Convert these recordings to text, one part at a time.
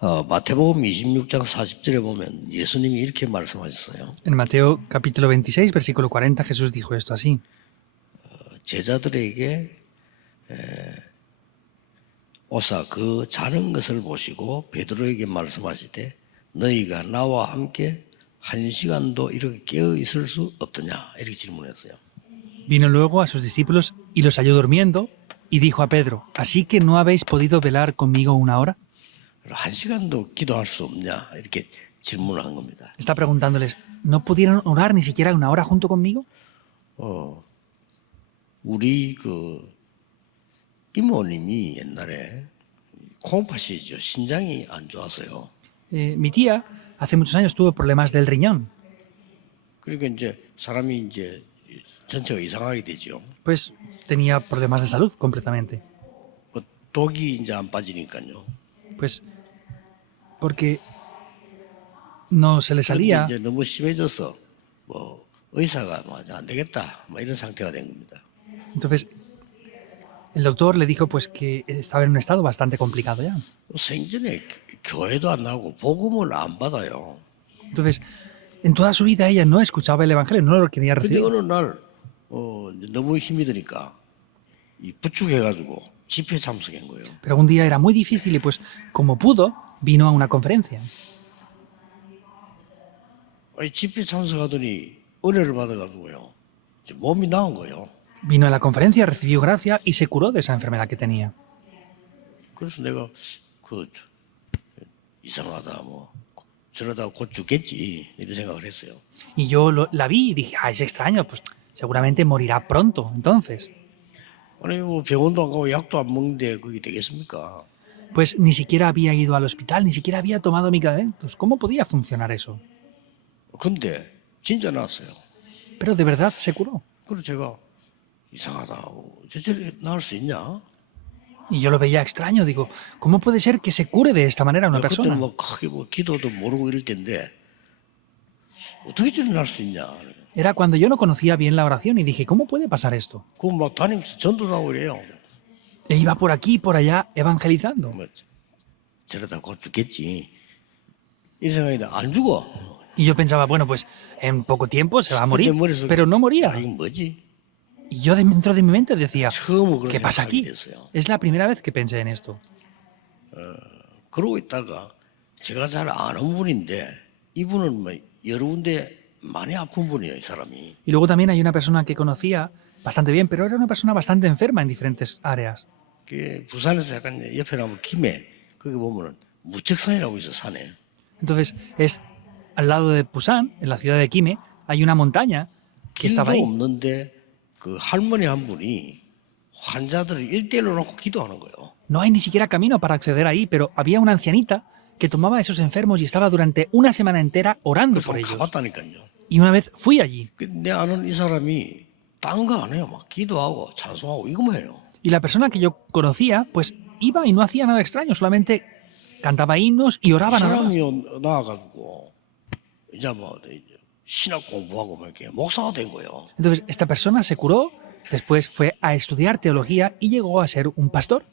마태복음 26장 40절에 보면 예수님이 이렇게 말씀하셨어요. En Mateo capítulo 26, versículo 40, Jesús dijo esto así. 제자들에게 오사 그 자는 것을 보시고 베드로에게 말씀하시되 너희가 나와 함께 한 시간도 이렇게 깨어 있을 수 없더냐 이렇게 질문했어요. Vino luego a sus discípulos y los halló durmiendo y dijo a Pedro, ¿así que no habéis podido velar conmigo una hora? 한 시간도 기도할 수 없냐 이렇게 질문을 한 겁니다. Está preguntándoles, ¿no pudieron orar ni siquiera una hora junto conmigo? 우리 이모님이 옛날에 콩팥이죠. 신장이 안 좋았어요. Mi tía hace muchos años tuvo problemas del riñón. 그러니까 이제 사람이 이제 전체가 이상하게 되죠. Pues tenía problemas de salud completamente. 독이 이제 안 빠지니까요. Pues porque no se le salía. 이제 너무 심해져서 의사가 안 되겠다 이런 상태가 된 겁니다. Entonces el doctor le dijo pues que estaba en un estado bastante complicado ya. 생전에 교회도 안 나오고 복음을 안 받아요. Entonces en toda su vida ella no escuchaba el evangelio, no lo quería 근데 recibir. 어느 날 너무 힘이 드니까 이 부축해가지고 집회 참석한 거예요. Pero un día era muy difícil y pues como pudo vino a una conferencia. 집회 참석하더니 은혜를 받아가지고요. 이제 몸이 나은 거예요. Vino a la conferencia, recibió gracia y se curó de esa enfermedad que tenía. 그래서 내가 이상하다 저러다 곧 죽겠지 이런 생각을 했어요. Y yo la vi y dije, es extraño, pues seguramente morirá pronto entonces. 아니 병원도 안 가고 약도 안 먹는데 그게 되겠습니까? Pues ni siquiera había ido al hospital, ni siquiera había tomado medicamentos. ¿Cómo podía funcionar eso? 근데 진짜 나았어요. Pero de verdad se curó. 그래서 제가 이상하다. 저렇게 나을 수 있냐? Y yo lo veía extraño, digo, ¿cómo puede ser que se cure de esta manera una 그때 persona? 크게 기도도 모르고 이럴 텐데 어떻게 저렇게 나을 수 있냐? Era cuando yo no conocía bien la oración y dije, ¿cómo puede pasar esto? 막 다니면서 전도도 하고 그래요. E iba por aquí y por allá evangelizando. 저러다 곧 죽겠지. 이 생각인데 안 죽어. Y yo pensaba, bueno, pues en poco tiempo se va a morir, pero no moría. 이게 뭐지? Y yo dentro de mi mente decía, 처음으로 그런 ¿qué pasa 생각이 aquí? 됐어요. Es la primera vez que pensé en esto. 그러고 있다가 제가 잘 아는 분인데 이분은 여러 군데 많이 아픈 분이에요, 이 사람이. Y luego también hay una persona que conocía bastante bien, pero era una persona bastante enferma en diferentes áreas. 부산에서 약간 옆에 나면 김해 거기 보면은 무척산이라고 있어 산에. Entonces, es al lado de Busan, en la ciudad de Quime, hay una montaña que 길도 estaba ahí. 없는데 그 할머니 한 분이 환자들을 일대일로 놓고 기도하는 거예요. No hay ni siquiera camino para acceder ahí, pero había una ancianita que tomaba a esos enfermos y estaba durante una semana entera orando por 그래서 ellos. 가봤다니까요. Y una vez fui allí 내 아는 이 사람이 딴 거 안 해요. 막 기도하고 찬송하고 이거만 해요. y la persona que yo conocía, pues iba y no hacía nada extraño, solamente cantaba himnos y 이 oraba nada más. 사람이 나와가지고 이제 신학 공부하고 막 이렇게 목사가 된 거예요. Entonces, esta persona se curó, después fue a estudiar teología y llegó a ser un pastor.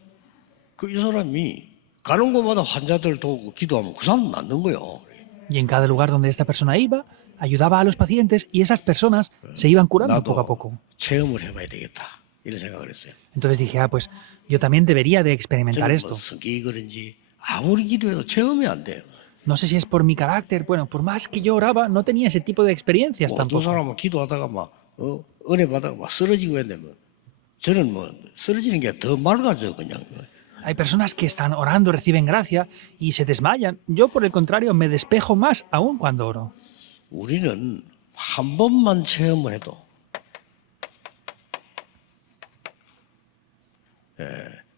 이 사람이 가는 곳마다 환자들 도우고 기도하면 그 사람 낫는 거예요. Y en cada lugar donde esta persona iba, ayudaba a los pacientes y esas personas se iban curando poco a poco. 체험을 해봐야 되겠다 이런 생각을 했어요. Entonces dije, pues yo también debería de experimentar 저는 esto. 성격이 그런지 아무리 기도해도 체험이 안 돼요. No sé si es por mi carácter, bueno, por más que yo oraba, no tenía ese tipo de experiencias 어떤 tampoco. 사람은 기도하다가 은혜 받다가 쓰러지고 했는데 저는 쓰러지는 게 더 맑아져 그냥. Hay personas que están orando, reciben gracia y se desmayan. Yo, por el contrario, me despejo más aún cuando oro. 우리는 한 번만 체험을 해도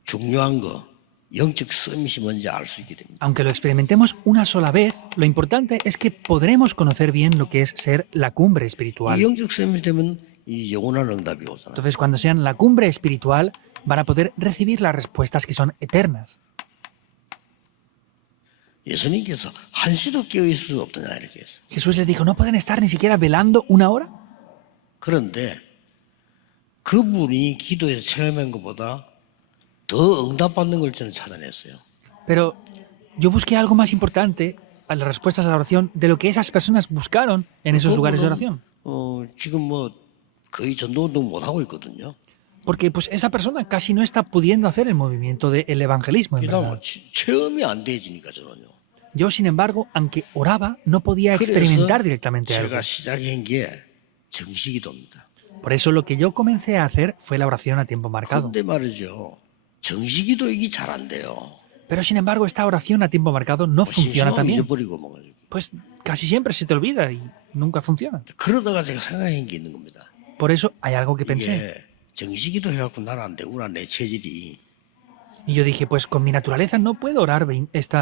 중요한 거 영적 서밋이 뭔지 알 수 있게 됩니다. Aunque lo experimentemos una sola vez, lo importante es que podremos conocer bien lo que es ser la cumbre 이 espiritual. 영적 서밋이 되면 이 영원한 응답이 오잖아요. Entonces, cuando sean la cumbre espiritual, van a poder recibir las respuestas que son eternas. 예수님께서 한시도 깨어 있을 수 없더냐 이렇게 했어요. Jesús les dijo, ¿no pueden estar ni siquiera velando una hora? 그런데 그분이 기도에서 체험한 것보다 더 응답받는 걸 저는 찾아냈어요. Pero yo busqué algo más importante a las respuestas a la oración de lo que esas personas buscaron en esos lugares de oración. 지금 뭐 거의 전도운동 못 하고 있거든요. Porque pues esa persona casi no está pudiendo hacer el movimiento del evangelismo, en 그냥 verdad. 체험이 안 되지니까 저는요. Yo, sin embargo, aunque oraba, no podía 그래서 experimentar directamente algo. 제가 시작한 게 정식기도입니다. Por eso lo que yo comencé a hacer fue la oración a tiempo marcado. 그런데 말이죠. 정식기도 이게 잘 안 돼요. Pero sin embargo, esta oración a tiempo marcado no funciona 심심하면 tan bien. 잊어버리고 뭐 Pues casi siempre se te olvida y nunca funciona. 그러다가 제가 생각한 게 있는 겁니다. Por eso hay algo que pensé. 이게 정식기도 해갖고 나는 안 되구나 내 체질이. Y yo dije, pues con mi naturaleza no puedo orar este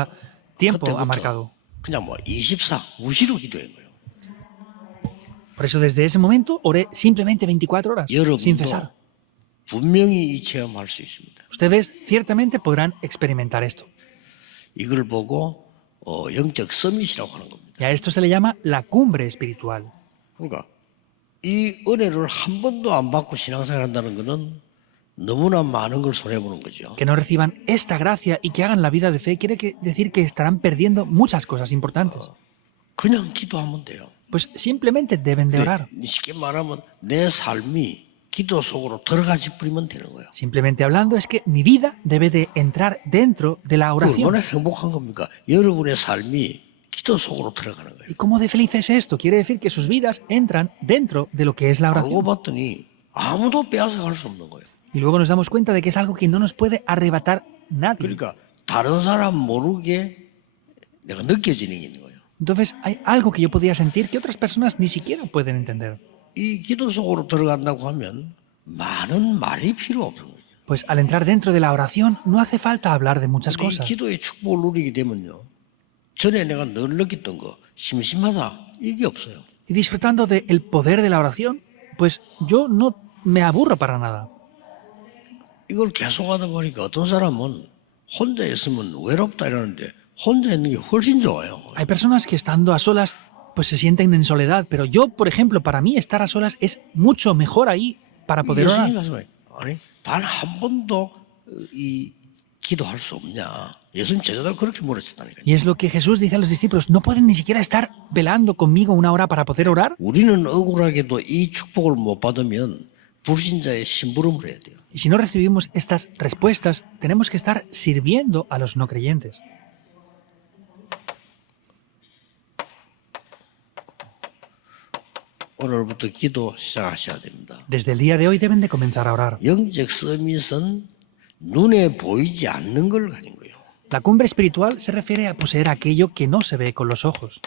tiempo ha marcado. 그냥 뭐 24 무시로 기도한 거예요. Por eso desde ese momento oré simplemente 24 horas, sin 여러분도 cesar. 분명히 이 체험할 수 있습니다. Ustedes ciertamente podrán experimentar esto. 이걸 보고 영적 서밋이라고 하는 겁니다. Y a esto se le llama la cumbre espiritual. 그러니까 이 은혜를 한 번도 안 받고 신앙생활 한다는 것은 너무나 많은 걸 손해보는 거죠. Que no reciban esta gracia y que hagan la vida de fe quiere decir que estarán perdiendo muchas cosas importantes. 그냥 기도하면 돼요. Pues simplemente deben de orar. 쉽게 말하면 내 삶이 기도 속으로 들어가지 뿌리면 되는 거예요. Simplemente hablando es que mi vida debe de entrar dentro de la 그 oración. 얼마나 행복한 겁니까? 여러분의 삶이 기도 속으로 들어가는 거예요. ¿Y cómo de feliz es esto? Quiere decir que sus vidas entran dentro de lo que es la 알고 oración. 봤더니 아무도 빼앗아 갈 수 없는 거예요. Y luego nos damos cuenta de que es algo que no nos puede arrebatar nadie. 그러니까 다른 사람 모르게 내가 느껴지는 게 있는 거예요. Entonces hay algo que yo podía sentir que otras personas ni siquiera pueden entender. 이 기도 속으로 들어간다고 하면 많은 말이 필요 없는 거예요. Pues al entrar dentro de la oración no hace falta hablar de muchas 근데 이 cosas. 기도의 축복을 누리게 되면요. 전에 내가 늘 느꼈던 거 심심하다 이게 없어요. Y disfrutando del poder de la oración, pues yo no me aburro para nada. 이걸 계속 하다 보니까 어떤 사람은 혼자 있으면 외롭다 이러는데 혼자 있는 게 훨씬 좋아요. Hay personas que estando a solas pues se sienten en soledad, pero yo, por ejemplo, para mí estar a solas es mucho mejor ahí para poder 예수님 orar. 말씀에 아니 단 한 번도 이 기도할 수 없냐. 예수님 제자들 그렇게 물으셨다니까요. Y es lo que Jesús dice a los discípulos, ¿no pueden ni siquiera estar velando conmigo una hora para poder orar? 우리는 억울하게도 이 축복을 못 받으면 불신자의 심부름을 해야 돼요. Y si no recibimos estas respuestas, tenemos que estar sirviendo a los no creyentes. 오늘부터 기도 시작하셔야 됩니다. Desde el día de hoy deben de comenzar a orar. 영적 서밋은 눈에 보이지 않는 걸 가진 거예요. La cumbre espiritual se refiere a poseer aquello que no se ve con los ojos.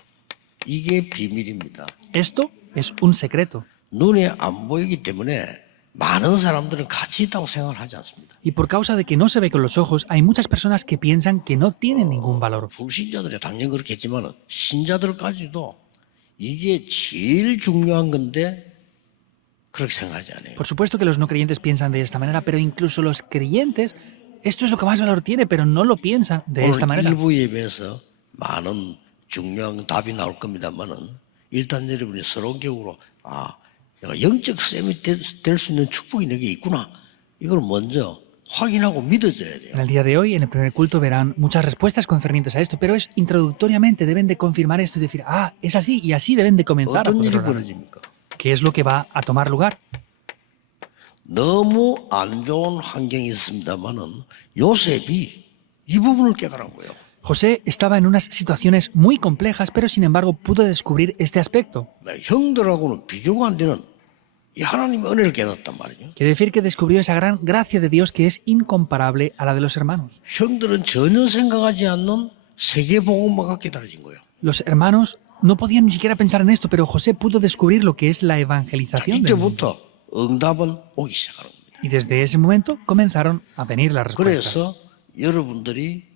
이게 비밀입니다. Esto es un secreto. 눈에 안 보이기 때문에 많은 사람들은 가치 있다고 생각을 하지 않습니다. Y por causa de que no se ve con los ojos, hay muchas personas que piensan que no tienen ningún valor. 불신자들이 당연히 그렇겠지만 신자들까지도 이게 제일 중요한 건데 그렇게 생각하지 않아요. Por supuesto que los no creyentes piensan de esta manera, pero incluso los creyentes, esto es lo que más valor tiene, pero no lo piensan de esta 오늘 manera. 일부 예배에서 많은 중요한 답이 나올 겁니다만은 일단 여러분이 서론격으로 내가 영적 쌤이 될 수 있는 축복이 내게 있구나. 이걸 먼저 확인하고 믿어줘야 돼요. En el día de hoy, en el primer culto, verán muchas respuestas concernientes a esto, pero es introductoriamente deben de confirmar esto y decir, es así, y así deben de comenzar a 어떤 poder 일이 orar. 벌어집니까? ¿Qué es lo que va a tomar lugar? 너무 안 좋은 환경이 있습니다만은 요셉이 이 부분을 깨달은 거예요. José estaba en unas situaciones muy complejas, pero sin embargo pudo descubrir este aspecto. 형들하고는 비교가 안 되는 이 하나님의 은혜를 깨닫단 말이죠. Quiere decir que descubrió esa gran gracia de Dios que es incomparable a la de los hermanos. 형들은 전혀 생각하지 않는 세계복음화가 깨달아진 거예요. Los hermanos no podían ni siquiera pensar en esto, pero José pudo descubrir lo que es la evangelización del mundo. 이때부터 응답은 오기 시작하는 겁니다. Y desde ese momento comenzaron a venir las respuestas. 그래서 여러분들이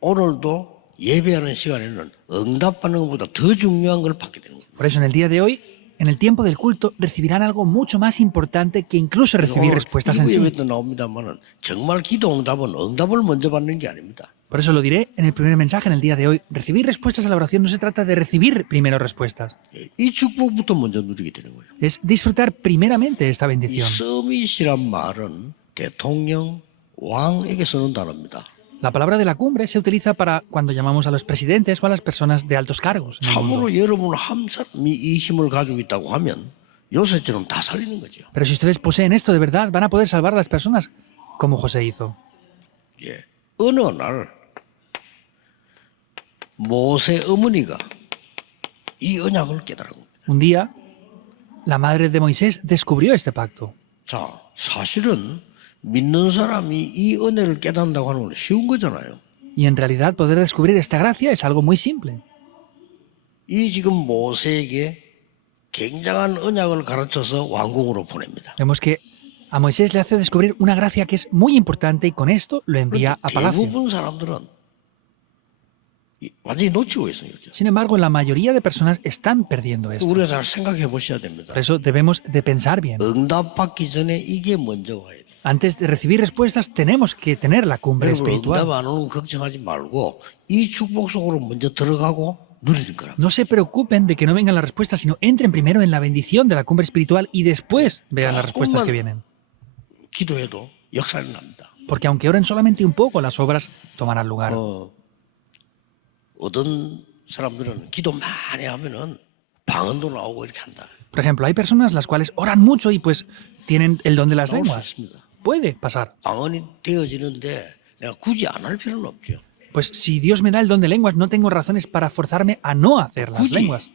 오늘도 예배하는 시간에는 응답받는 것보다 더 중요한 걸 받게 되는 겁니다. Por eso en el día de hoy, en el tiempo del culto, recibirán algo mucho más importante que incluso recibir respuestas en 일부 sí. 예배도 나옵니다만은 정말 기도 응답은 응답을 먼저 받는 게 아닙니다. Por eso lo diré en el primer mensaje en el día de hoy. Recibir respuestas a la oración no se trata de recibir primero respuestas. 이 축복부터 먼저 누리게 되는 거예요. Es disfrutar primeramente esta 이 bendición. 서밋이란 말은 대통령, 왕에게 쓰는 단어입니다. La palabra de la cumbre se utiliza para cuando llamamos a los presidentes o a las personas de altos cargos en el mundo. 참으로 여러분 한 사람이 이 힘을 가지고 있다고 하면 요새처럼 다 살리는 거죠. Pero si ustedes poseen esto de verdad, van a poder salvar a las personas, como José hizo. 예. 어느 날 모세 어머니가 이 언약을 깨달은 겁니다. Un día, la madre de Moisés descubrió este pacto. 자, 사실은 믿는 사람이 이 은혜를 깨닫는다고 하는 건 쉬운 거잖아요. Y en realidad poder descubrir esta gracia es algo muy simple. 이 지금 모세에게 굉장한 언약을 가르쳐서 왕궁으로 보냅니다. Vemos que a Moisés le hace descubrir una gracia que es muy importante y con esto lo envía a palacio. 대부분 사람들은 완전히 놓치고 있어요. Sin embargo, la mayoría de personas están perdiendo esto. 우리가 잘 생각해 보셔야 됩니다. Por eso debemos de pensar bien. 응답받기 전에 이게 먼저 와야 돼요. Antes de recibir respuestas tenemos que tener la cumbre 여러분 espiritual. 응답 안 오는 걱정하지 말고 이 축복 속으로 먼저 들어가고 누리는 거라. No se preocupen de que no vengan las respuestas, sino entren primero en la bendición de la cumbre espiritual y después vean las respuestas que vienen. 기도해도 역사는 납니다. Porque aunque oren solamente un poco, las obras tomarán lugar. 어떤 사람들은 기도 많이 하면은 방언도 나오고 이렇게 한다. Por ejemplo, hay personas las cuales oran mucho y pues tienen el don de las 나올 수 lenguas. 있습니다. Puede pasar. 방언이 되어지는데 내가 굳이 안 할 필요는 없죠. Pues si Dios me da el don de lenguas, no tengo razones para forzarme a no hacer las 굳이 lenguas.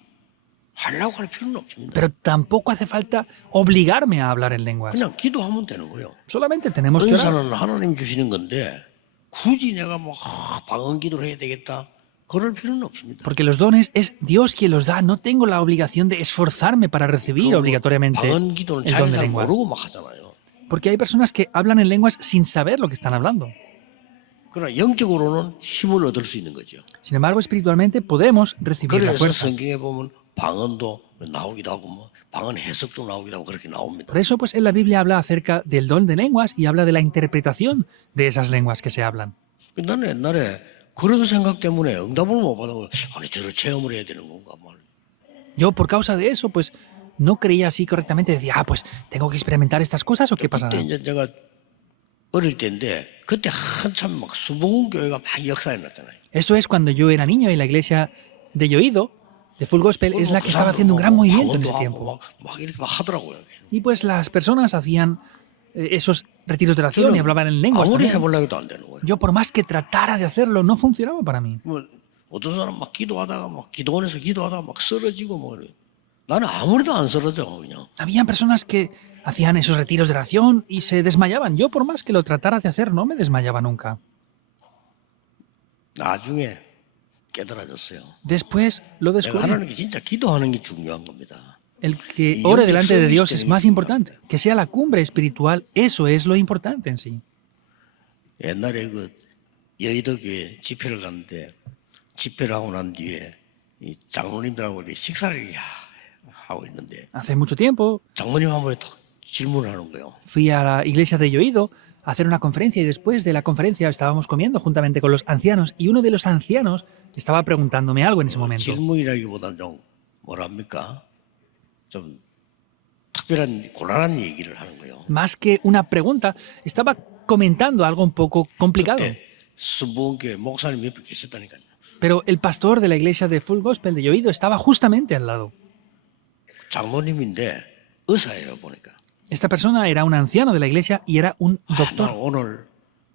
하려고 할 필요는 없습니다. Pero tampoco hace falta obligarme a hablar en lenguas. 그냥 기도하면 되는 거예요. Solamente tenemos que orar. 은사는 하나님 주시는 건데 굳이 내가 뭐 방언 기도를 해야 되겠다. 그럴 필요는 없습니다. Porque los dones es Dios quien los da. No tengo la obligación de esforzarme para recibir obligatoriamente 방언 기도는 el don 자기 de 잘 lenguas. 모르고 막 하잖아요. Porque hay personas que hablan en lenguas sin saber lo que están hablando. 그러나 영적으로는 힘을 얻을 수 있는 거죠. Sin embargo, espiritualmente podemos recibir la 그래서 fuerza. 성경에 보면 방언도 나오기도 하고 뭐 방언 해석도 나오기도 하고 그렇게 나옵니다. Por eso, pues en la Biblia habla acerca del don de lenguas y habla de la interpretación de esas lenguas que se hablan. 나는 옛날에 그런 생각 때문에 응답을 못 받은 거 아니 저를 체험을 해야 되는 건가 말. Yo, por causa de eso, pues no creía así correctamente. Decía, pues tengo que experimentar estas cosas o qué pasará. 그때 이제 내가 어릴 때인데 그때 한참 막 수봉 교회가 막 역사에 났잖아요. Eso es cuando yo era niño y la iglesia de Yoido, de Full Gospel, es la que estaba haciendo un gran movimiento en ese tiempo. 막 이렇게 막 하더라고요. Y pues las personas hacían esos retiros de oración y hablaban en lenguas. 아무리 también. 해보려고 해도 안 되는 거예요. Yo, por más que tratara de hacerlo, no funcionaba para mí. 뭐 어떤 사람 막 기도하다가 막 기도원에서 기도하다가 막 쓰러지고 뭐 그래. 나는 아무리도 안 쓰러져 그냥. Habían personas que hacían esos retiros de oración y se desmayaban. Yo, por más que lo tratara de hacer, no me desmayaba nunca. 나중에 깨달아졌어요. Después lo 내가 descubrí. 하나님께 진짜 기도하는 게 중요한 겁니다. El que ore delante de Dios es más importante. Que sea la cumbre espiritual, eso es lo importante en sí. 옛날에 그 여의도교회 집회를 갔는데 집회를 하고 난 뒤에 이 장로님들하고 이렇게 식사를 이렇게 하고 있는데 Hace mucho tiempo 장모님 한 번에 탁 질문을 하는 거예요. fui a la iglesia de Yoido a hacer una conferencia y después de la conferencia estábamos comiendo juntamente con los ancianos y uno de los ancianos estaba preguntándome algo en ese momento. 질문이라기보다는 좀 뭐랍니까? 좀 특별한 곤란한 얘기를 하는 거예요. Más que una pregunta, estaba comentando algo un poco complicado. 그때 수봉교회 목사님 옆에 계셨다니까요. Pero el pastor de la iglesia de Full Gospel de Yoido estaba justamente al lado. 장모님인데 의사예요 보니까. Esta persona era un anciano de la iglesia y era un 나 doctor. 오늘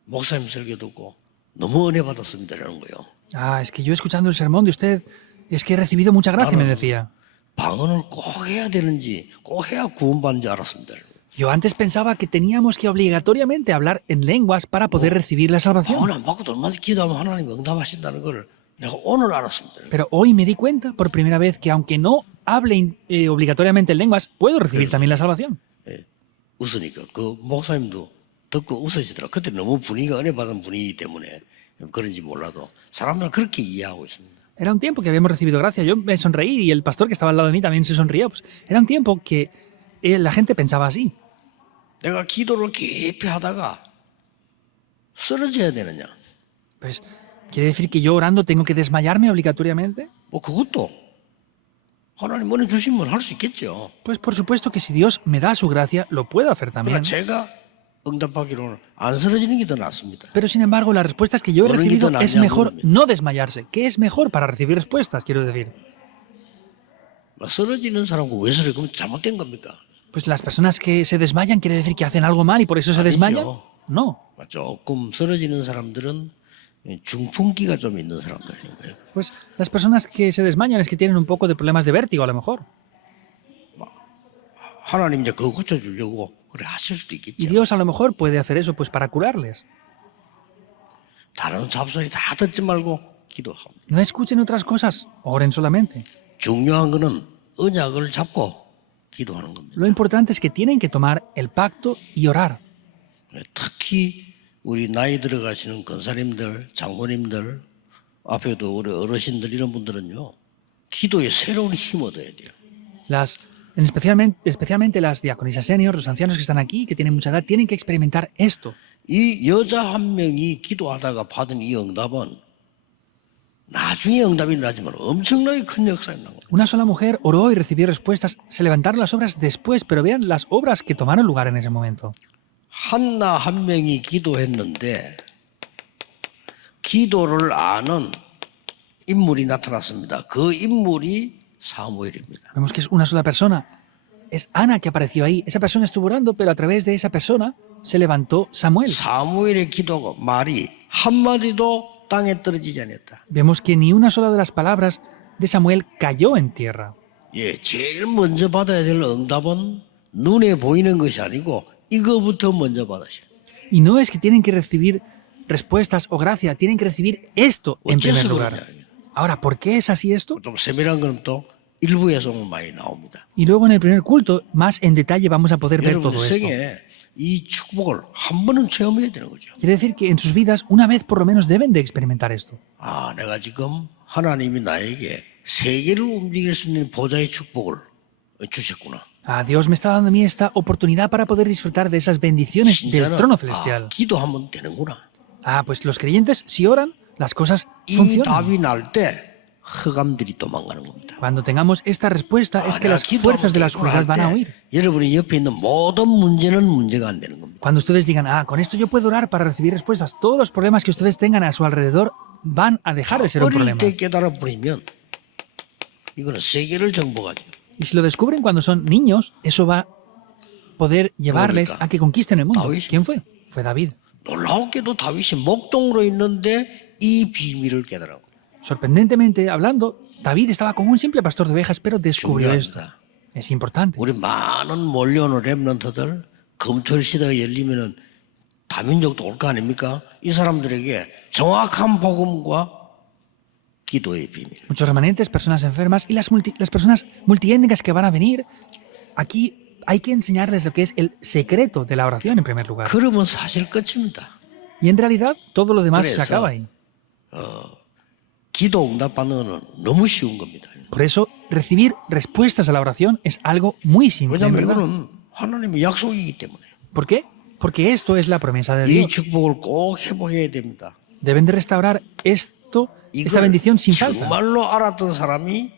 목사님 설교 듣고 너무 은혜 받았습니다 이러는 거예요. Ah, es que yo escuchando el sermón de usted, es que he recibido mucha gracia, me decía. 방언을 꼭 해야 되는지 꼭 해야 구원받는지 알았습니다. Yo antes pensaba que teníamos que obligatoriamente hablar en lenguas para poder recibir la salvación. 방언 안 받고도 얼마나 기도하면 하나님 응답하신다는 걸 내가 오늘 알았습니다. Pero hoy me di cuenta por primera vez que aunque no hable obligatoriamente en lenguas, puedo recibir también la salvación. 웃으니까 그 목사님도 듣고 웃으시더라. 그때 너무 분위기가 은혜 받은 분위기 때문에 그런지 몰라도 사람들은 그렇게 이해하고 있습니다. Era un tiempo que habíamos recibido gracia. Yo me sonreí y el pastor que estaba al lado de mí también se sonría. Pues era un tiempo que la gente pensaba así. 내가 기도를 깊이 하다가 쓰러져야 되느냐? Pues, ¿quiere decir que yo orando tengo que desmayarme obligatoriamente? 뭐 그것도 하나님 은혜 주시면 할 수 있겠죠. Pues por supuesto que si Dios me da su gracia, lo puedo hacer 그러나 también. 제가 응답하기로는 안 쓰러지는 게 더 낫습니다. Pero sin embargo, las respuestas que yo he Bueno, recibido quito es nada, mejor bueno. no desmayarse. ¿Qué es mejor para recibir respuestas? Quiero decir. 쓰러지는 사람과 왜 쓰러져? 그럼 잘못된 겁니까? Pues las personas que se desmayan quiere decir que hacen algo mal y por eso se desmayan. No. 조금 쓰러지는 사람들은 중풍기가 좀 있는 사람들인 거예요. Pues las personas que se desmayan es que tienen un poco de problemas de vértigo a lo mejor. 하나님 이제 그거 고쳐주려고 그래 하실 수도 Y 있겠죠. Dios a lo mejor puede hacer eso pues para curarles. 다른 잡소리 다 듣지 말고 기도하고. No escuchen otras cosas, oren solamente. 중요한 거는 언약을 잡고 기도하는 겁니다. Lo importante es que tienen que tomar el pacto y orar. 특히 우리 나이 들어가시는 권사님들, 장모님들, 앞에도 우리 어르신들 이런 분들은요. 기도에 새로운 힘 얻어야 돼요. Especialmente las diaconisas senior, los ancianos que están aquí, que tienen mucha edad, tienen que experimentar esto. 이 여자 한 명이 기도하다가 받은 이 응답은 나중에 응답이 나지만 엄청나게 큰 역사가 난 거예요. Una sola mujer oró y recibió respuestas. Se levantaron las obras después, pero vean las obras que tomaron lugar en ese momento. 한나 한 명이 기도했는데 기도를 아는 인물이 나타났습니다. 그 인물이 사무엘입니다. Vemos que es una sola persona. Es Ana que apareció ahí. Esa persona estuvo orando, pero a través de esa persona se levantó Samuel. 사무엘의 기도가 말이 한마디도 땅에 떨어지지 않았다. Vemos que ni una sola de las palabras de Samuel cayó en tierra. 예, 제일 먼저 받아야 될 응답은 눈에 보이는 것이 아니고 이거부터 먼저 받으셔. Y no es que tienen que recibir respuestas o gracia, tienen que recibir esto en primer 어째서 lugar. 그러냐. Ahora, ¿por qué es así esto? 좀 세밀한 건 또 일부에서 많이 나옵니다. Y luego en el primer culto, más en detalle vamos a poder ver 여러분 todo esto. 생에 이 축복을 한 번은 체험해야 되는 거죠. Quiere decir que en sus vidas, una vez por lo menos deben de experimentar esto. 아, 내가 지금 하나님이 나에게 세계를 움직일 수 있는 보좌의 축복을 주셨구나. Ah, Dios me está dando a mí esta oportunidad para poder disfrutar de esas bendiciones del 진짜는 trono celestial. 기도하면 되는구나. Ah, pues los creyentes, si oran, las cosas 이 funcionan. 답이 날 때 흑암들이 도망가는 겁니다. Cuando tengamos esta respuesta es que 내가 las fuerzas de la 기도하면 oscuridad van a 때 huir. 여러분이 옆에 있는 모든 문제는 문제가 안 되는 겁니다. Cuando ustedes digan, ah, con esto yo puedo orar para recibir respuestas, todos los problemas que ustedes tengan a su alrededor van a dejar de ser un 어릴 problema. 때 깨달아 버리면 이거는 세계를 정복하죠. Y si lo descubren cuando son niños, eso va a poder llevarles 그러니까. a que conquisten el mundo. 다윗이. ¿Quién fue? Fue David. 놀라웠게도 다윗이 목동으로 있는데 이 비밀을 깨달은 거예요. Sorprendentemente hablando, David estaba como un simple pastor de ovejas, pero descubrió esto. 중요합니다. Es importante. 우리 많은 몰려오는 렘넌트들 검토일 시대가 열리면은 다민족도 올 거 아닙니까? 이 사람들에게 정확한 복음과 기도의 비밀. Muchos remanentes, personas enfermas y las personas multiétnicas que van a venir, aquí hay que enseñarles lo que es el secreto de la oración en primer lugar. 그러면 사실 끝입니다. Y en realidad todo lo demás se 그래서 acaba ahí. 기도 응답받는 건 너무 쉬운 겁니다. Por eso, recibir respuestas a la oración es algo muy simple. en 왜냐하면 verdad. 이거는 하나님의 약속이기 때문에 ¿Por qué? Porque esto es la promesa de 이 Dios. 축복을 꼭 회복해야 됩니다. Deben de restaurar esta 이걸 bendición sin falta. 정말로 알았던 사람이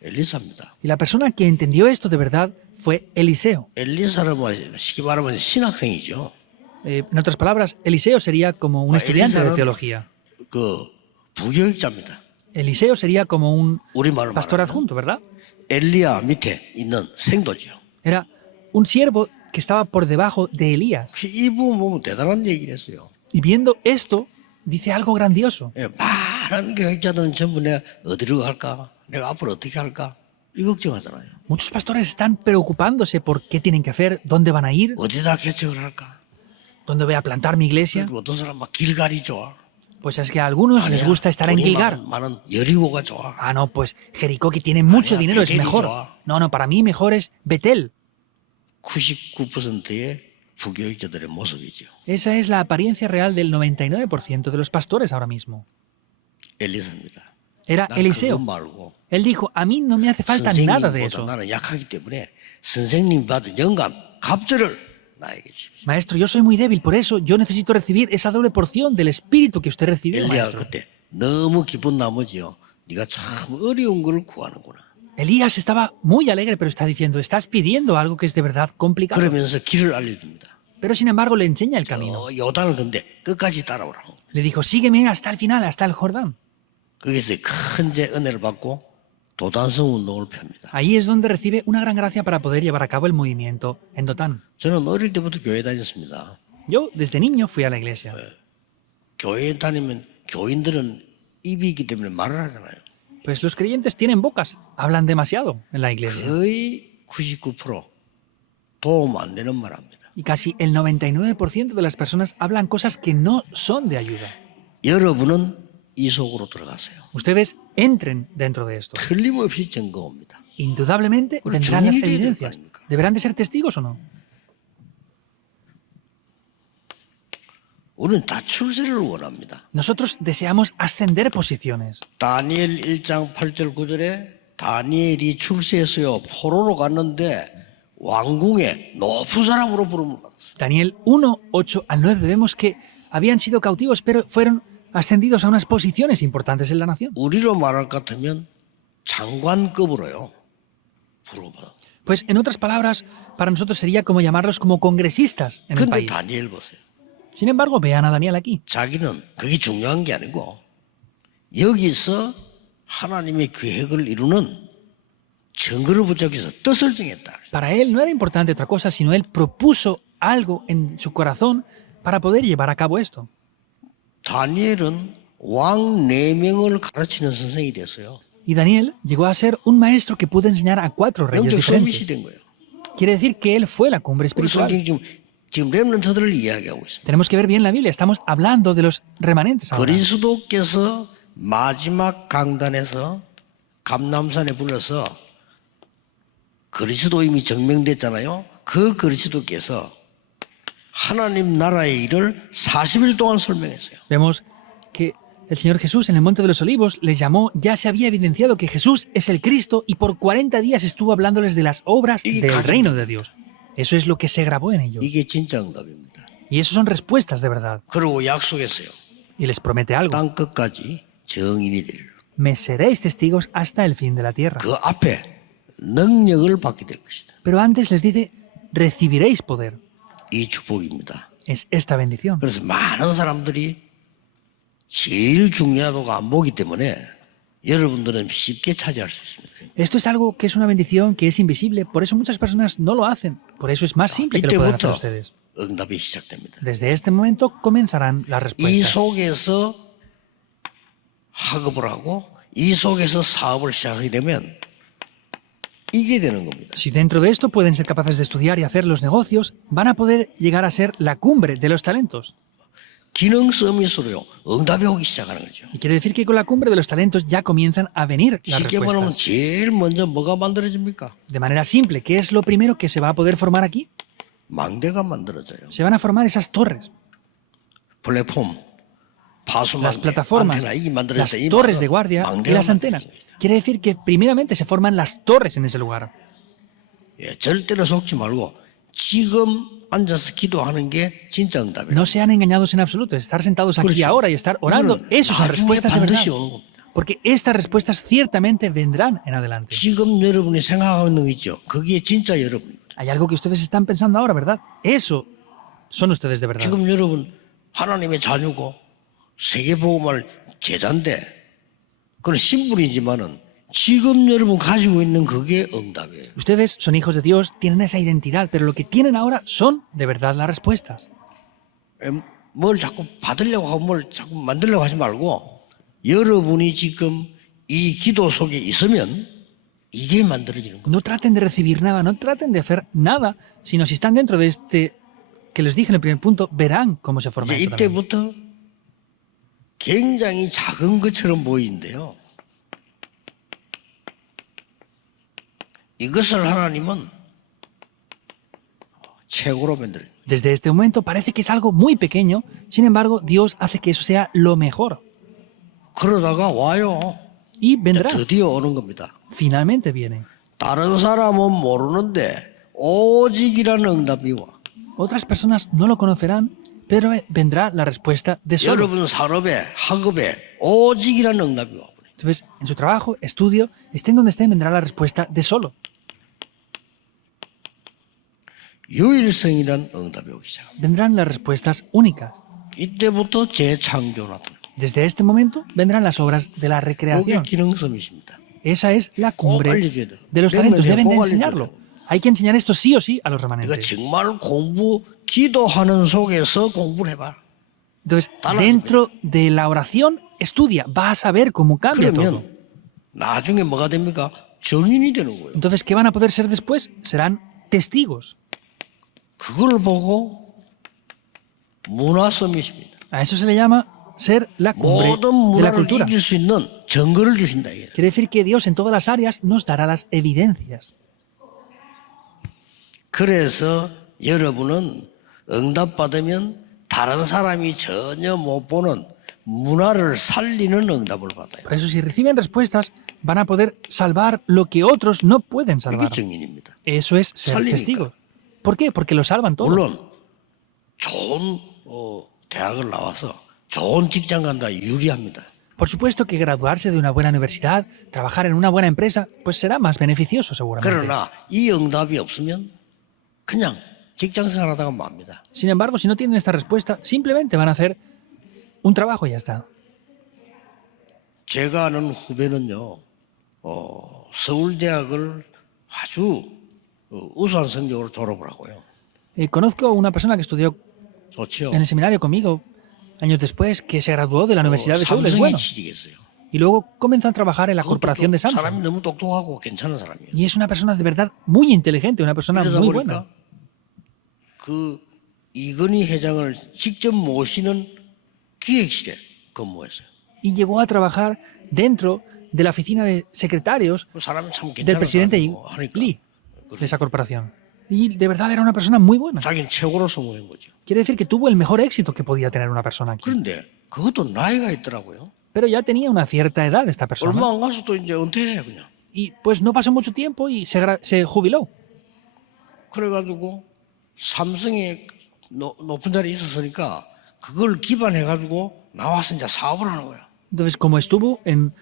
엘리사입니다. Y la persona que entendió esto de verdad fue Eliseo. 엘리사는 뭐 쉽게 말하면 신학생이죠. En otras palabras, Eliseo sería como un estudiante de Elisa는 teología. 그 부교육자입니다. Eliseo sería como un 우리말로 pastor 말하면 adjunto, ¿verdad? 엘리야 밑에 있는 생도죠. Era un siervo que estaba por debajo de Elías. 이 부분 보면 대단한 얘기를 했어요. Y viendo esto, dice algo grandioso. 예, 많은 교육자들은 전부 내가 어디로 갈까? 내가 앞으로 어떻게 할까? 이 걱정하잖아요. Muchos pastores están preocupándose por qué tienen que hacer, dónde van a ir, 어디다 개척을 할까? dónde voy a plantar mi iglesia. 그리고 어떤 사람 막 길갈이 좋아. Pues es que a algunos les 아니야, gusta estar en 돈이 Gilgar. 많은 여리고가 좋아. Ah, no, pues Jericó que tiene mucho Aña, dinero es Betel mejor. 좋아. No, no, para mí mejor es Betel. 99%의 부교육자들의 모습이죠. Esa es la apariencia real del 99% de los pastores ahora mismo. 엘리사입니다. Era 난 Eliseo. 그거 말고 Él dijo, a mí no me hace falta nada de 선생님보다 eso. 나는 약하기 때문에 선생님 받은 영감, 갑절을 나에게 주십시오. Maestro, yo soy muy débil, por eso yo necesito recibir esa doble porción del espíritu que usted recibió, 엘리야가 maestro. 그때 너무 기쁜 나머지요. 네가 참 어려운 걸 구하는구나. Elías estaba muy alegre, pero está diciendo, estás pidiendo algo que es de verdad complicado. 그러면서 길을 알려줍니다. Pero sin embargo le enseña el camino. 요단을 건데 끝까지 따라오라고. Le dijo, sígueme hasta el final, hasta el Jordán. 거기서 큰 은혜를 받고 도단성 운동을 펴니다. Ahí es donde recibe una gran gracia para poder llevar a cabo el movimiento en Dotán. 저는 어릴 때부터 교회 다녔습니다. Yo desde niño fui a la iglesia. 교회에 다니면 교인들은 입이 있기 때문에 말을 하잖아요. Pues los creyentes tienen bocas, hablan demasiado en la iglesia. 거의 99% 도움 안 되는 말 합니다. Y casi el 99% de las personas hablan cosas que no son de ayuda. 여러분은 이 속으로 들어가세요. Ustedes entren dentro de esto. 틀림없이 증거 옵니다. Indudablemente Pero vendrán las 증인이 돼야 될 evidencias. 거 아닙니까? ¿Deberán de ser testigos o no? 우리는 다 출세를 원합니다. Nosotros deseamos ascender posiciones. 다니엘 1장 8절 9절에 다니엘이 출세했어요. 포로로 갔는데 왕궁에 높은 사람으로 부름을 받았어요. Daniel 1, 8 al 9 vemos que habían sido cautivos, pero fueron ascendidos a unas posiciones importantes en la nación. 우리로 말할 것 같으면 장관급으로요. 부름을 받았어요. Pues en otras palabras, para nosotros sería como llamarlos como congresistas en el 근데 país. 다니엘 보세요. Sin embargo, vean a Daniel aquí. 자기는 그게 중요한 게 아니고 여기서 하나님의 계획을 이루는 증거를 붙잡기 위해서 뜻을 정했다. Para él no era importante otra cosa, sino él propuso algo en su corazón para poder llevar a cabo esto. 다니엘은 왕 4명을 가르치는 선생이 됐어요. Y Daniel llegó a ser un maestro que pudo enseñar a 4 reyes 영적 서밋이 diferentes. 된 거예요. Quiere decir que él fue la cumbre 우리 espiritual. 성경 지금 렘넌트들을 이야기하고 있습니다. Tenemos que ver bien la Biblia. Estamos hablando de los remanentes ahora. 그리스도께서 마지막 강단에서 감람산에 불러서 그리스도임이 증명됐잖아요. 그 그리스도께서 하나님 나라의 일을 40일 동안 설명했어요. Vemos que el Señor Jesús en el Monte de los Olivos les llamó, ya se había evidenciado que Jesús es el Cristo y por 40 días estuvo hablándoles de las obras del reino de Dios. Eso es lo que se grabó en ellos. 이게 진짜 응답입니다. Y eso son respuestas de verdad. 그리고 약속했어요. Y les promete algo. 땅 끝까지 정인이 되리라. Me seréis testigos hasta el fin de la tierra. 그 앞에 능력을 받게 될 것이다. Pero antes les dice, recibiréis poder. 이 축복입니다. Es esta bendición. 그래서 많은 사람들이 제일 중요하다고 안 보기 때문에 여러분들은 쉽게 차지할 수 있습니다. Esto es algo que es una bendición, que es invisible. Por eso muchas personas no lo hacen. Por eso es más simple que lo puedan hacer 이때부터 ustedes. 응답이 시작됩니다. Desde este momento comenzarán las 이 respuestas. 속에서 학업을 하고 이 속에서 사업을 시작하게 되면 이게 되는 겁니다. Si dentro de esto pueden ser capaces de estudiar y hacer los negocios, van a poder llegar a ser la cumbre de los talentos. 기능 서밋으로요. 응답이 오기 시작하는 거죠. Y quiere decir que con la cumbre de los talentos ya comienzan a venir las 쉽게 말하면 respuestas. 제일 먼저 뭐가 만들어집니까? De manera simple, ¿qué es lo primero que se va a poder formar aquí? 망대가 만들어져요. Se van a formar esas torres, 플랫폼, 파수 las 망대, plataformas, 안테나 이게 las 만들어져 이 torres de guardia y 망대가 las antenas. 만들어진 거죠. Quiere decir que primeramente se forman las torres en ese lugar. 예, 절대로 속지 말고 지금 앉아서 기도하는 게 진짜 응답이에요. No sean engañados en absoluto. Estar sentados aquí ahora y estar orando, eso son 나중에 respuestas de verdad. 반드시 오는 겁니다. Porque estas respuestas ciertamente vendrán en adelante. 지금 여러분이 생각하고 있는 거 있죠. 그게 진짜 여러분이거든요. Hay algo que ustedes están pensando ahora, ¿verdad? Eso son ustedes de verdad. 지금 여러분 하나님의 자녀고 세계복음할 제자인데 그건 신분이지만은 지금 여러분 가지고 있는 그게 응답이에요. Ustedes son hijos de Dios, tienen esa identidad, pero lo que tienen ahora son de verdad las respuestas. 뭘 자꾸 받으려고 하고 뭘 자꾸 만들려고 하지 말고 여러분이 지금 이 기도 속에 있으면 이게 만들어지는 거예요. No traten de recibir nada, no traten de hacer nada, sino si están dentro de este que les dije en el primer punto, verán cómo se forma 이제 esto también. 이때부터 굉장히 작은 것처럼 보이는데요. 이것을 하나님은 최고로 만들어요. Desde este momento parece que es algo muy pequeño, sin embargo, Dios hace que eso sea lo mejor. 그러다가 와요. Y vendrá, 드디어 오는 겁니다. finalmente viene. 다른 사람은 모르는데 오직이라는 응답이 와. Otras personas no lo conocerán, pero vendrá la respuesta de solo. 여러분 산업에 학업에 오직이라는 응답이 와. Entonces, en su trabajo, estudio, estén donde estén, vendrá la respuesta de solo. 유일성이란 응답이 오기 시작합니다. Vendrán las respuestas únicas. 이때부터 재창조가 나타납니다. Desde este momento vendrán las obras de la 그게 recreación. 기능성이십니다. Esa es la cumbre 알려줘야 돼요. de los talentos. 꼭 Deben de 알려줘야 enseñarlo. 돼요. Hay que enseñar esto sí o sí a los 그러니까 remanentes. 정말 기도하는 속에서 공부를 해봐. Entonces, dentro de la oración, estudia. Vas a ver cómo cambia todo. 그러면 나중에 뭐가 됩니까? 증인이 되는 거예요. Entonces, ¿qué van a poder ser después? Serán testigos. 그걸 보고 문화 서밋입니다. A eso se le llama ser la cumbre 모든 de la 문화를 cultura. 이길 수 있는 증거를 주신다. 이게. Quiere decir que Dios en todas las áreas nos dará las evidencias. 그래서 여러분은 응답받으면 다른 사람이 전혀 못 보는 문화를 살리는 응답을 받아요. Por eso, si reciben respuestas, van a poder salvar lo que otros no pueden 이게 salvar. 증인입니다. Eso es ser 살리니까. testigos. ¿Por qué? Porque lo salvan todo. 물론 좋은 대학을 나와서 좋은 직장 간다 유리합니다. Por supuesto que graduarse de una buena universidad, trabajar en una buena empresa, pues será más beneficioso seguramente. 그러나 이 응답이 없으면 그냥 직장 생활하다가 맙니다. Sin embargo, si no tienen esta respuesta, simplemente van a hacer un trabajo y ya está. 제가 아는 후배는요, 서울대학을 아주 우수한 성적으로 졸업을 하고요. Conozco a una persona que estudió 좋죠. en el seminario conmigo años después, que se graduó de la Universidad de Seúl, es 삼성에 bueno. 취직했어요. Y luego comenzó a trabajar en la 그것도 corporación de 사람이 Samsung. 너무 똑똑하고 괜찮은 사람이에요. Y es una persona de verdad muy inteligente, una persona 그러다 muy 보니까 buena. 그 이건희 회장을 직접 모시는 기획실에 근무했어요. Y llegó a trabajar dentro de la oficina de secretarios 그 사람이 참 del 괜찮은 presidente 사람이고 하니까 Lee, de esa corporación. Y de verdad era una persona muy buena. 자기는 최고로 성공한 거죠. Quiere decir que tuvo el mejor éxito que podía tener una persona aquí. 그런데 그것도 나이가 있더라고요. Pero ya tenía una cierta edad esta persona. 얼마 안 가서 또 이제 은퇴해 그냥. Y pues no pasó mucho tiempo y se jubiló. 그래가지고 삼성에 높은 자리에 있었으니까 그걸 기반해가지고 나와서 이제 사업을 하는 거야. Entonces, como estuvo en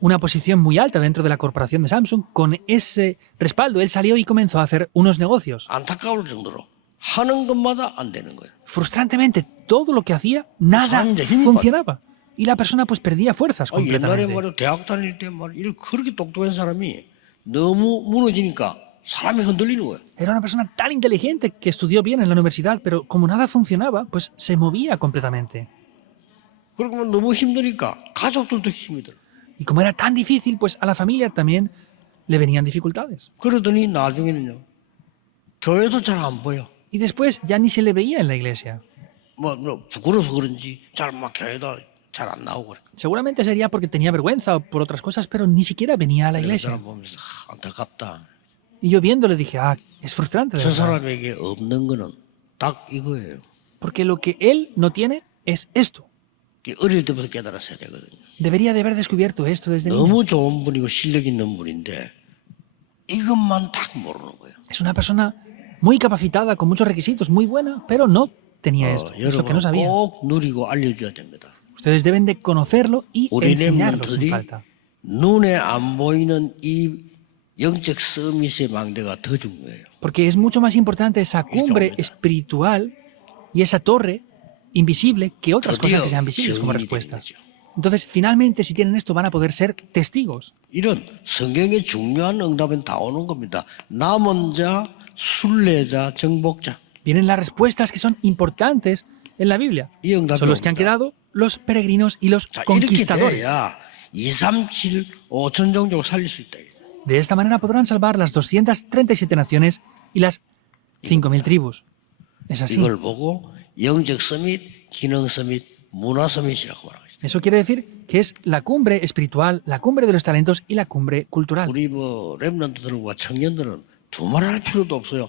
una posición muy alta dentro de la corporación de Samsung, con ese respaldo él salió y comenzó a hacer unos negocios. 안타까울 정도로 하는 것마다 안 되는 거예요. Frustrantemente, todo lo que hacía, nada 사람이 이제 힘이 funcionaba. Y la persona pues perdía fuerzas 옛날에 completamente. 말이야 대학 다닐 때 말이야 그렇게 똑똑한 사람이 너무 무너지니까 사람이 흔들리는 거예요. Era una persona tan inteligente que estudió bien en la universidad, pero como nada funcionaba, pues se movía completamente. 그러면 너무 힘드니까 가족들도 힘이 들어. Y como era tan difícil, pues a la familia también le venían dificultades. 그러더니 나중에는요 교회도 잘 안 보여. Y después ya ni se le veía en la iglesia. 뭐 부끄러워서 그런지 잘 막 교회도 잘 안 나오고 그래. Seguramente sería porque tenía vergüenza o por otras cosas, pero ni siquiera venía a la 그 iglesia. 사람 보면서 안타깝다. Y yo viéndole dije, es frustrante, de 저 verdad. 사람에게 없는 거는 딱 이거예요. Porque lo que él no tiene es esto. 어릴 때부터 깨달았어야 되거든요. Debería de haber descubierto esto desde niño. 너무 좋은 분이고 실력 있는 분인데 이것만 딱 모르는 거예요. Es una persona muy capacitada, con muchos requisitos, muy buena, pero no tenía esto. Es lo que no 여러분 sabía. 꼭 누리고 알려줘야 됩니다. Ustedes deben de conocerlo y 우리 enseñarlo sin 랩런트들이 falta. 눈에 안 보이는 이 영적 서밋의 망대가 더 중요해요. Porque es mucho más importante esa cumbre espiritual y esa torre invisible que otras cosas que sean visibles como 증인이 되는 respuesta. 거죠. Entonces, finalmente, si tienen esto, van a poder ser testigos. 이런 성경의 중요한 응답은 다 오는 겁니다. 남은 자, 순례자, 정복자. Vienen las respuestas que son importantes en la Biblia. 이 응답이 Son los que han 옵니다. quedado los peregrinos y los 자, 이렇게 conquistadores. 돼야 2, 3, 7, 5천 종족을 살릴 수 있다. De esta manera podrán salvar las 237 naciones y las 5.000 tribus. Es así. 이걸 보고 영적 서밋, 기능 서밋, 문화 서밋이라고 말하고 있어요. Eso quiere decir que es la cumbre espiritual, la cumbre de los talentos y la cumbre cultural. 우리 랩런트들과 청년들은 두말할 필요도 없어요.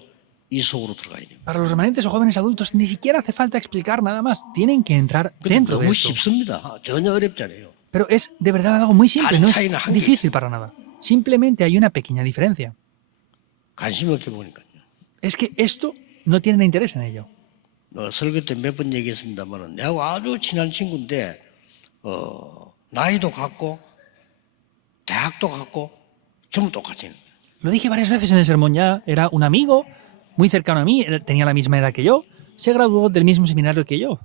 이 속으로 들어가 있는. Para los remanentes o jóvenes adultos ni siquiera hace falta explicar nada más. Tienen que entrar dentro de 너무 esto. 쉽습니다. 전혀 어렵지 않아요. Pero es de verdad algo muy simple, no es 차이는 한 개 difícil para nada. Simplemente hay una pequeña diferencia. 관심 없게 보니까요. Es que esto no tienen interés en ello. 설교 때 몇 번 얘기했습니다만 내하고 아주 친한 친구인데 나이도 같고 대학도 갔고 전부 똑같이. Lo dije varias veces en el sermón ya. Era un amigo muy cercano a mí, tenía la misma edad que yo, se graduó del mismo seminario que yo.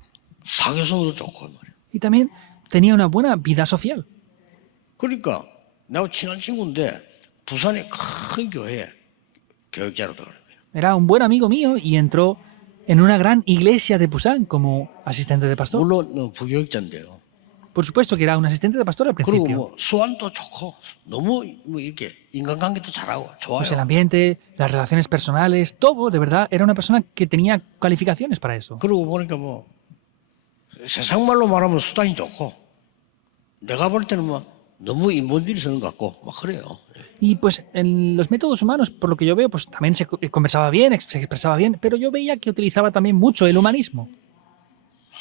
사교성도 좋고 말이야. Y también tenía una buena vida social. 그러니까 내가 친한 친구인데 부산의 큰 교회에 교육자로 들어가는 거예요. Era un buen amigo mío y entró en una gran iglesia de Busan como asistente de pastor. 물론 부교육자인데요. Por supuesto que era un asistente de pastor al 그리고 principio. 뭐 수완도 좋고 너무 뭐 이렇게 인간관계도 잘하고 Pues el 좋아요. ambiente, las relaciones personales, todo, de verdad, era una persona que tenía calificaciones para eso. 그러고 보니까 뭐 세상 말로 말하면 수단이 좋고 내가 볼 때는 뭐 너무 인본주의 쓰는 것 같고 막 그래요. Y pues en los métodos humanos, por lo que yo veo, pues también se conversaba bien, se expresaba bien, pero yo veía que utilizaba también mucho el humanismo.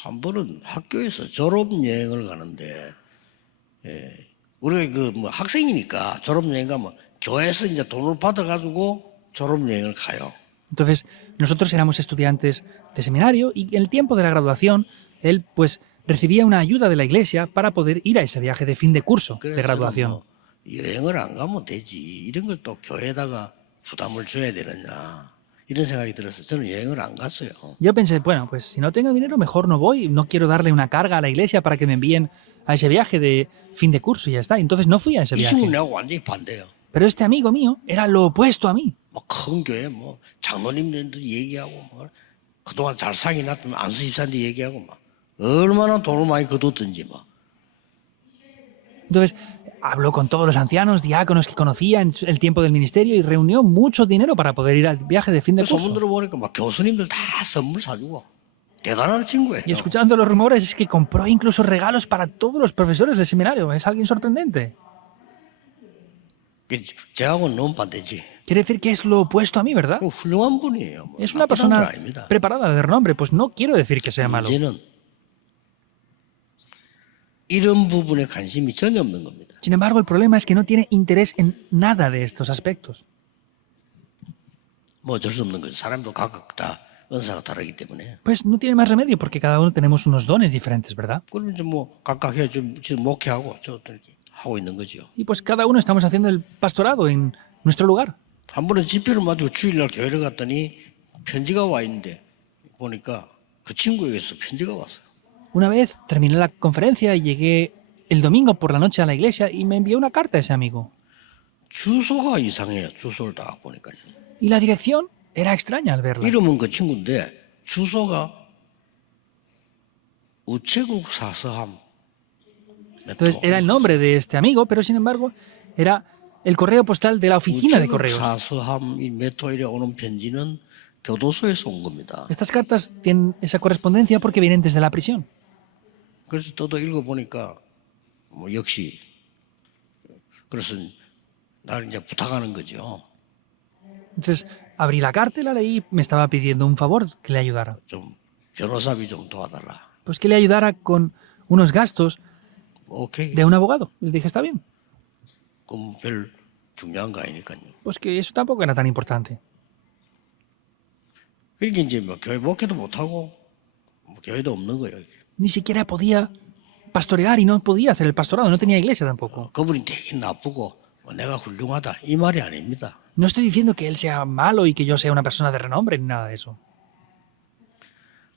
한 번은 학교에서 졸업 여행을 가는데 우리가 그 뭐 학생이니까 졸업 여행 가면 교회에서 이제 돈을 받아가지고 졸업 여행을 가요. Entonces, nosotros éramos estudiantes de seminario y en el tiempo de la graduación, él pues recibía una ayuda de la iglesia para poder ir a ese viaje de fin de curso, de 그래서 graduación. 뭐 여행을 안 가면 되지 이런 걸 또 교회에다가 부담을 줘야 되느냐 이런 생각이 들어서 저는 여행을 안 갔어요. Yo pensé, bueno, pues si no tengo dinero, mejor no voy, no quiero darle una carga a la iglesia para que me envíen a ese viaje de fin de curso y ya está. Entonces no fui a ese 이 친구 viaje. 내가 완전히 반대요. Pero este amigo mío era lo opuesto a mí. 뭐 큰 교회 뭐 장로님들도 얘기하고 뭐 그동안 잘 사귀 놨던 안수 집사님도 얘기하고 막 얼마나 돈을 많이 거뒀든지 막. Entonces habló con todos los ancianos, diáconos que conocía en el tiempo del ministerio y reunió mucho dinero para poder ir al viaje de fin de 소문 curso. 들어보니까 막 교수님들 다 선물 사주고 대단한 친구예요. Y escuchando los rumores es que compró incluso regalos para todos los profesores del seminario. Es alguien sorprendente. 저하고는 너무 반대지. Quiere decir que es lo opuesto a mí, ¿verdad? 훌륭한 분이에요. 뭐 Es una 나쁜 건 persona 아닙니다. preparada de renombre, pues no quiero decir que sea malo. 문제는 이런 부분에 관심이 전혀 없는 겁니다. Sin embargo, el problema es que no tiene interés en nada de estos aspectos. 뭐 어쩔 수 없는 거죠. 사람도 각각 다 은사가 다르기 때문에. Pues no tiene más remedio porque cada uno tenemos unos dones diferentes, ¿verdad? 그러면 이제 뭐 각각 해 지금 목회하고 저 이렇게 하고 있는 거죠. Y pues cada uno estamos haciendo el pastorado en nuestro lugar. 한 번은 집회를 마치고 주일날 교회를 갔더니 편지가 와 있는데 보니까 그 친구에게서 편지가 왔어요. Una vez terminé la conferencia y llegué el domingo por la noche a la iglesia y me envió una carta a ese amigo. 주소가 이상해요. 주소를 딱 보니까요. Y la dirección era extraña al verla. 이름은 그 친구인데 주소가 우체국 사서함. Entonces era el nombre de este amigo, pero sin embargo era el correo postal de la oficina de 우체국 correos. 사서함 이 메토일에 오는 편지는 교도소에서 온 겁니다. Estas cartas tienen esa correspondencia porque vienen desde la prisión. 그래서 저도 읽어보니까 뭐 역시 그래서 나를 이제 부탁하는 거죠. Entonces abrí la carta y la leí, me estaba pidiendo un favor que le ayudara. 좀 변호사비 좀 도와달라. Pues que le ayudara con unos gastos 오케이. de un abogado. Y le dije, está bien. 그럼 별 중요한 거 아니니까요. Pues que eso tampoco era tan importante. 그러니까 이제 뭐 교회 목회도 못하고 뭐 교회도 없는 거예요. Ni siquiera podía pastorear y no podía hacer el pastorado, no tenía iglesia tampoco. 그분이 되게 나쁘고 뭐 내가 훌륭하다 이 말이 아닙니다. No estoy diciendo que él sea malo y que yo sea una persona de renombre ni nada de eso.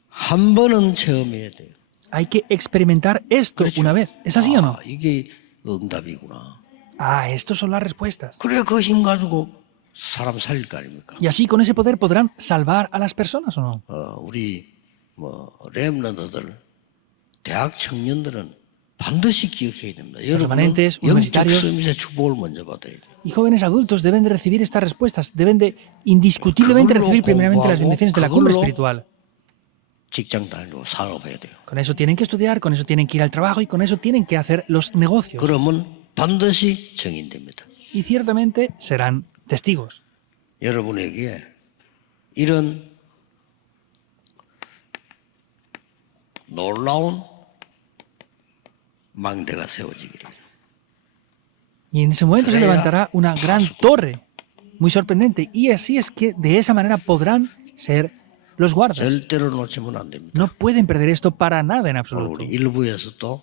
한 번은 체험해야 돼요. Hay que experimentar esto una vez. ¿Es así o no? 아, 이게 응답이구나. Ah, estos son las respuestas. 그래 그 힘 가지고 사람 살릴 거 아닙니까? Y así con ese poder podrán salvar a las personas o no. 우리 뭐 렘넌트들 대학 청년들은 반드시 기억해야 됩니다. 여러분은 remanentes, 영적 universitarios. 서밋의 축복을 먼저 받아야 돼요. Y jóvenes adultos deben de recibir estas respuestas, deben de indiscutiblemente 그걸로 recibir primeramente las 공부하고 bendiciones de la cumbre 그걸로 espiritual. 직장 다니고 산업해야 돼요. Con eso tienen que estudiar, con eso tienen que ir al trabajo y con eso tienen que hacer los negocios. 그러면 반드시 증인됩니다. Y ciertamente serán testigos. 여러분에게 이런 놀라운 망대가 세워지기를. Y en ese momento se levantará una gran torre, muy sorprendente. Y así es que de esa manera podrán ser los guardas. 절대로 놓치면 안 됩니다. No pueden perder esto para nada en 오늘 absoluto. 우리 일부에서 또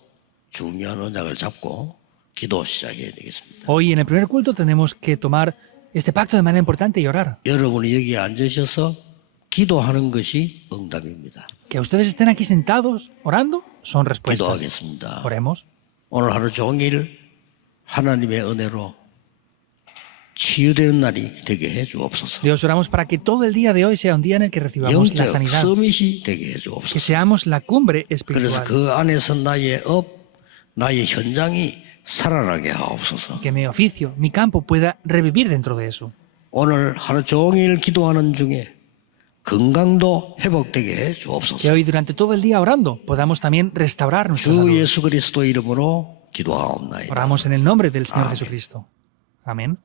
중요한 언약을 잡고 기도 시작해야 되겠습니다. Hoy en el primer culto tenemos que tomar este pacto de manera importante y orar. 여러분이 여기 앉으셔서 기도하는 것이 응답입니다. Que ustedes estén aquí sentados orando son respuestas. 기도하겠습니다. Oremos. 오늘 하루 종일 하나님의 은혜로 치유되는 날이 되게 해 주옵소서. Dios, oramos para que todo el día de hoy sea un día en el que recibamos la 영적 sanidad. 서밋이 되게 해 Que 주옵소서. seamos la cumbre 그래서 espiritual. 그 안에서 나의 나의 현장이 살아나게 하옵소서. Que mi oficio, mi campo pueda revivir dentro de eso. 오늘 하루 종일 기도하는 중에 건강도 회복되게 해 Que 주옵소서. hoy durante todo el día orando podamos también restaurar nuestra 주 salud. 예수 그리스도 이름으로 기도하옵나이다. Oramos en el nombre del Señor Amén. Jesucristo. Amén.